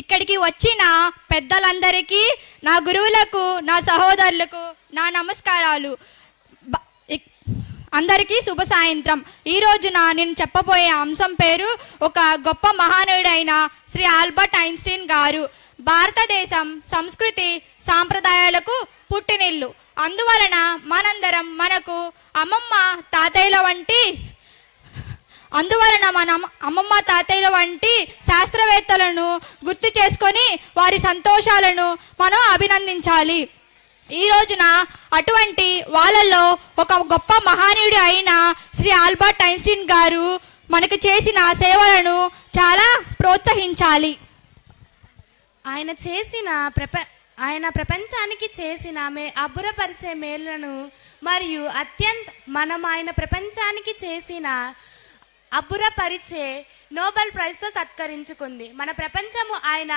ఇక్కడికి వచ్చిన పెద్దలందరికీ, నా గురువులకు, నా సహోదరులకు నా నమస్కారాలు. అందరికీ శుభ సాయంత్రం. ఈ రోజున నేను చెప్పబోయే అంశం పేరు ఒక గొప్ప మహానుడైన శ్రీ ఆల్బర్ట్ ఐన్స్టీన్ గారు. భారతదేశం సంస్కృతి సాంప్రదాయాలకు పుట్టినిల్లు. అందువలన మనందరం మనకు అమ్మమ్మ తాతయ్యల వంటి శాస్త్రవేత్తలను గుర్తు చేసుకొని వారి సంతోషాలను మనం అభినందించాలి. ఈ రోజున అటువంటి వాళ్ళల్లో ఒక గొప్ప మహానీయుడు అయిన శ్రీ ఆల్బర్ట్ ఐన్స్టీన్ గారు మనకు చేసిన సేవలను చాలా ప్రోత్సహించాలి. ఆయన ప్రపంచానికి చేసిన అబ్బురపరిచే మేలులను మరియు ఆయన ప్రపంచానికి చేసిన అబ్బురపరిచే నోబెల్ ప్రైజ్తో సత్కరించుకుంది. మన ప్రపంచము ఆయన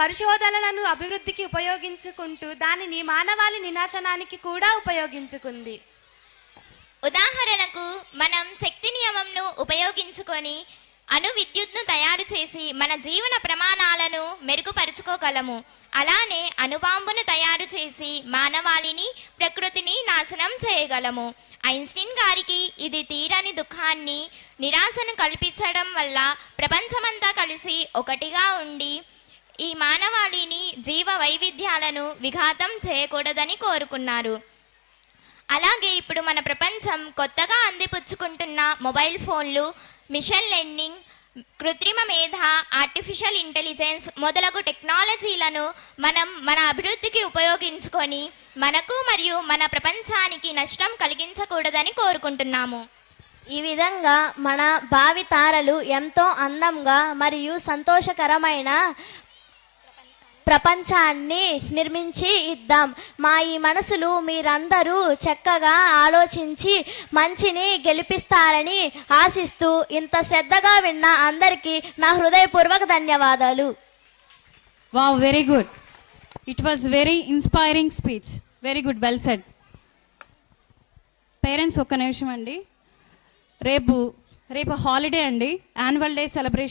పరిశోధనలను అభివృద్ధికి ఉపయోగించుకుంటూ దానిని మానవాళి వినాశనానికి కూడా ఉపయోగించుకుంది. ఉదాహరణకు మనం శక్తి నియమంను ఉపయోగించుకొని అణు విద్యుత్ను తయారు చేసి మన జీవన ప్రమాణాలను మెరుగుపరుచుకోగలము. అలానే అణుబాంబును తయారు చేసి మానవాళిని, ప్రకృతిని నాశనం చేయగలము. ఐన్స్టీన్ గారికి ఇది తీరని దుఃఖాన్ని, నిరాశను కల్పించడం వల్ల ప్రపంచమంతా కలిసి ఒకటిగా ఉండి ఈ మానవాళిని, జీవ వైవిధ్యాలను విఘాతం చేయకూడదని కోరుకున్నారు. అలాగే ఇప్పుడు మన ప్రపంచం కొత్తగా అందిపుచ్చుకుంటున్న మొబైల్ ఫోన్లు, మిషన్ లెర్నింగ్, కృత్రిమ మేధ, ఆర్టిఫిషియల్ ఇంటెలిజెన్స్ మొదలగు టెక్నాలజీలను మనం మన అభివృద్ధికి ఉపయోగించుకొని మనకు మరియు మన ప్రపంచానికి నష్టం కలిగించకూడదని కోరుకుంటున్నాము. ఈ విధంగా మన భావితరాలు ఎంతో అందంగా మరియు సంతోషకరమైన ప్రపంచాన్ని నిర్మించి ఇద్దాం. మా ఈ మనసులు మీరందరూ చక్కగా ఆలోచించి మంచిని గెలిపిస్తారని ఆశిస్తూ ఇంత శ్రద్ధగా విన్న అందరికీ నా హృదయపూర్వక ధన్యవాదాలు. Wow, very good. It was very inspiring speech. Very good, well said. Parents ఒక్క నిమిషం అండి. రేపు హాలిడే అండి, యాన్యువల్ డే సెలబ్రేషన్.